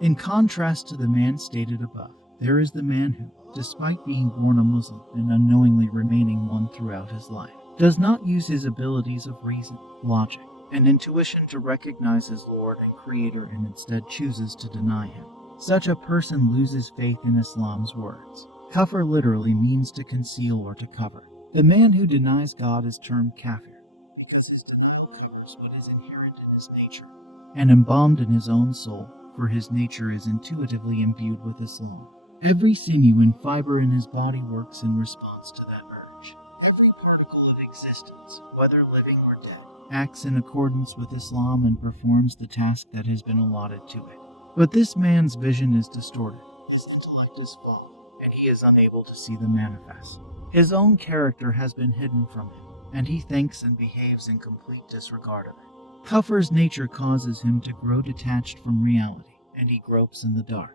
In contrast to the man stated above, there is the man who, despite being born a Muslim and unknowingly remaining one throughout his life, does not use his abilities of reason, logic, and intuition to recognize his Lord and Creator and instead chooses to deny him. Such a person loses faith in Islam's words. Kufr literally means to conceal or to cover. The man who denies God is termed kafir because his denial covers what is inherent in his nature and embalmed in his own soul, for his nature is intuitively imbued with Islam. Every sinew and fiber in his body works in response to that urge. Every particle of existence, whether living or dead, acts in accordance with Islam and performs the task that has been allotted to it. But this man's vision is distorted, his intellect is flawed, and he is unable to see the manifest. His own character has been hidden from him, and he thinks and behaves in complete disregard of it. Kufr's nature causes him to grow detached from reality, and he gropes in the dark.